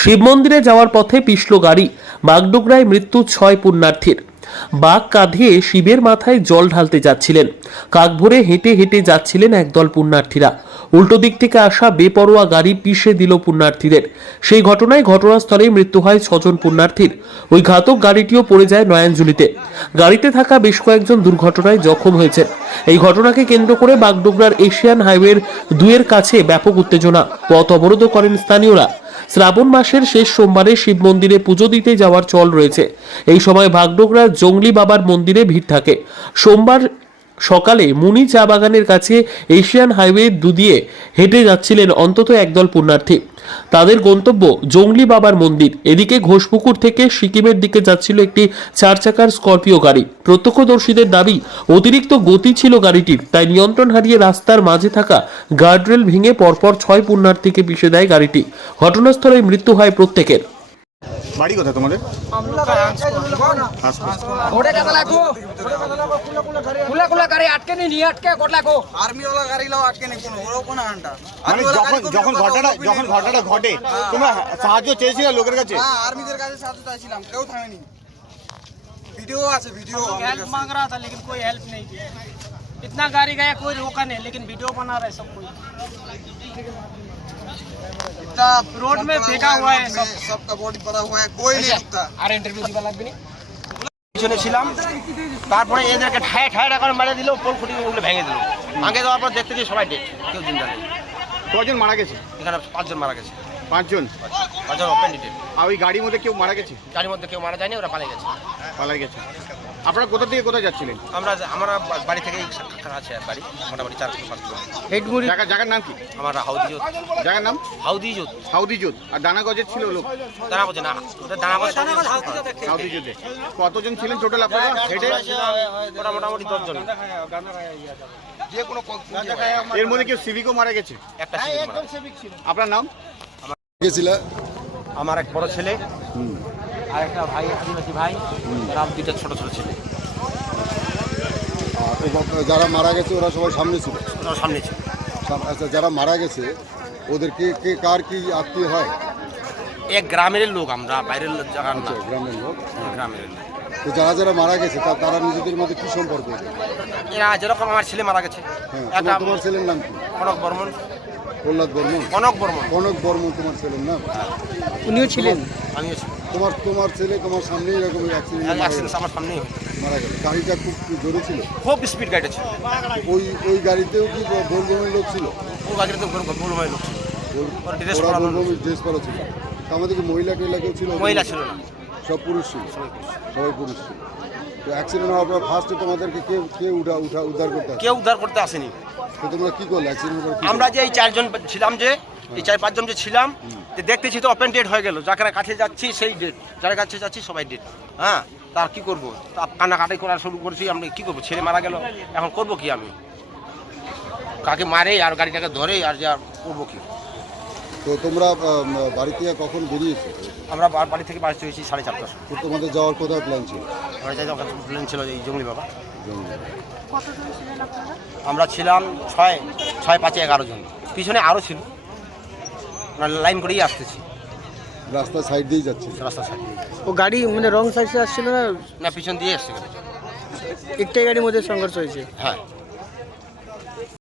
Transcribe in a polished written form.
শিব মন্দিরে যাওয়ার পথে পিছল গাড়ি, বাগডোগরায় মৃত্যু 6 পুণ্যার্থীর। বাঘ কাঁধে শিবের মাথায় জল ঢালতে যাচ্ছিলেন। কাক ভরে হেঁটে হেঁটে যাচ্ছিলেন একদল পুণ্যার্থীরা। উল্টো দিক থেকে আসা বেপরোয়া গাড়ি পিষে দিল পুণ্যার্থীদের। সেই ঘটনায় ঘটনাস্থলেই মৃত্যু হয় 6 জন পুণ্যার্থীর। ওই ঘাতক গাড়িটিও পড়ে যায় নয়নজুলিতে। গাড়িতে থাকা বেশ কয়েকজন দুর্ঘটনায় জখম হয়েছেন। এই ঘটনাকে কেন্দ্র করে বাগডোগরার এশিয়ান হাইওয়ের 2-এর কাছে ব্যাপক উত্তেজনা। পথ অবরোধ করেন স্থানীয়রা। শ্রাবণ মাসের শেষ সোমবারে শিব মন্দিরে পুজো দিতে যাওয়ার চল রয়েছে। এই সময় বাগডোগরার জঙ্গলি বাবার মন্দিরে ভিড় থাকে। সোমবার সকালে মুনি চা বাগানের কাছে এশিয়ান হাইওয়ে 2 দিয়ে হেঁটে যাচ্ছিলেন অন্তত একদল পুণ্যার্থী। তাদের গন্তব্য জঙ্গলি বাবার মন্দির। এদিকে ঘোষপুকুর থেকে সিকিমের দিকে যাচ্ছিল একটি 4 চাকার স্করপিও গাড়ি। প্রত্যক্ষদর্শীদের দাবি, অতিরিক্ত গতি ছিল গাড়িটির, তাই নিয়ন্ত্রণ হারিয়ে রাস্তার মাঝে থাকা গার্ডরেল ভেঙে পরপর 6 পুণ্যার্থীকে পিষে দেয় গাড়িটি। ঘটনাস্থলে মৃত্যু হয় প্রত্যেকের। বাড়ি কোথায় তোমাদের? যখন ঘটনাটা ঘটে তোমরা সাহায্য চেয়েছিলে লোকের কাছে? आर्मीদের কাছে সাহায্য চাইছিলাম, কেউ থামেনি। वीडियो আছে, वीडियो हेल्प मांग रहा था लेकिन कोई हेल्प नहीं किया। इतना गाड़ी गया कोई रोका नहीं, लेकिन वीडियो बना रहे सब कोई। रोड में फेंका हुआ है सबका बॉडी पड़ा हुआ है, कोई नहीं रुकता। अरे इंटरव्यू दिवा লাগবে নি। পিছনে ছিলাম, তারপরে এদেরকে ঠায় ঠায় করে মারা দিল, পোল খুঁটি ওগুলো ভেঙে দিল। ভাঙে দেওয়ার পর দেখতে সবাই ডেট, কেউ জিন্দা নেই। কজন মারা গেছে? এখানে 5 জন মারা গেছে। 5 জন? 5 জন ওপেন ডিটেল। আর ওই গাড়ির মধ্যে কেউ মারা গেছে? গাড়ির মধ্যে কেউ মারা যায়নি, ওরা পালিয়ে গেছে। পালিয়ে গেছে। আপনারা কোথা থেকে কোথায় যাচ্ছিলেন? আমরা বাড়ি থেকে আছে বাড়ি, মোটামুটি 4-5 কিলোমিটার। জায়গার নাম কি? আমার হাউদিজোত। জায়গার নাম হাউদিজোত। হাউদিজোত। আর দানাগজের ছিল লোক? দানাগজ না, ওটা দানাগজ। হাউদিজোতে কতজন ছিলেন টোটাল আপনারা? হেডে মোটামুটি 10 জন। এর মধ্যে কেউ সিভিকও মারা গেছে? একটা সিভিক ছিল। আপনার নাম? আমার এক বড় ছেলে আর একটা ভাই, আদিবাসী ভাই, আর 2টা ছোট ছোট ছেলে। যারা মারা গেছে ওরা সবাই সামনে ছিল? ওরা সামনে ছিল। আচ্ছা, যারা মারা গেছে ওদেরকে কে কার কি আত্মীয় হয়? এক গ্রামের লোক, আমরা বাইরের লোক জায়গা না। গ্রামের লোক? গ্রামের লোক। তো যারা যারা মারা গেছে তারা নিজেদের মধ্যে কি সম্পর্ক? এরা যেরকম আমার ছেলে মারা গেছে। হ্যাঁ, তোমার ছেলের নাম কি? কনক বর্মন। প্রহ্লাদ বর্মন? কনক বর্মন। কনক বর্মন তোমার ছেলের নাম? উনিও ছিলেন? আমিও ছিলাম। তোমার ছেলে তোমার সামনেই এরকম অ্যাক্সিডেন্ট আমার সামনেই মারা গেল। গাড়িটা খুব জোরে ছিল? খুব স্পিড গাড়িটা ছিল। ওই গাড়িতেও কি বোলবমের লোক ছিল? ও গাড়িতে গোলমাই লোক ছিল। ড্রেস পরা ছিল? আমাদের কি মহিলা টহিলা কেউ ছিল? মহিলা ছিল না, সব পুরুষ ছিল? সবাই পুরুষ ছিল। তো অ্যাক্সিডেন্ট হওয়ার পর ফার্স্টে তোমাদেরকে কেউ উদ্ধার করতে? কেউ উদ্ধার করতে আসেনি। তো তোমরা কি করলে অ্যাক্সিডেন্ট পর? আমরা যে এই 4 জন ছিলাম, যে এই 4-5 জন যে ছিলাম, দেখতেছি তো ওপেন ডেট হয়ে গেল। যারা কাছে যাচ্ছি সেই ডেট, যারা কাছে যাচ্ছি সবাই ডেট। হ্যাঁ, তার কি করবো? কান্নাকাটি করা শুরু করছি। আমরা কি করবো? ছেলে মারা গেল, এখন করবো কি? আমি কাকে মারে আর গাড়িটাকে ধরে আর যা করবো কি? তো তোমরা বাড়ি থেকে কখন বেরিয়েছো? আমরা বাড়ি থেকে বাড়ি হয়েছি 4:30। তো তোমাদের যাওয়ার কোথায় প্ল্যান ছিল? আমরা যাই প্ল্যান ছিল এই জঙ্গলি বাবা। আমরা ছিলাম 6-5-11 জন। পিছনে আরও ছিল, আমরা লাইন করেই আসতেছি। রাস্তা সাইড দিয়েই যাচ্ছে? রাস্তা সাইড দিয়ে। ও গাড়ি মানে রং সাইডে আসছিল না? না, পিছন দিয়ে এসছে। একটাই গাড়ির মধ্যে সংঘর্ষ হয়েছে? হ্যাঁ।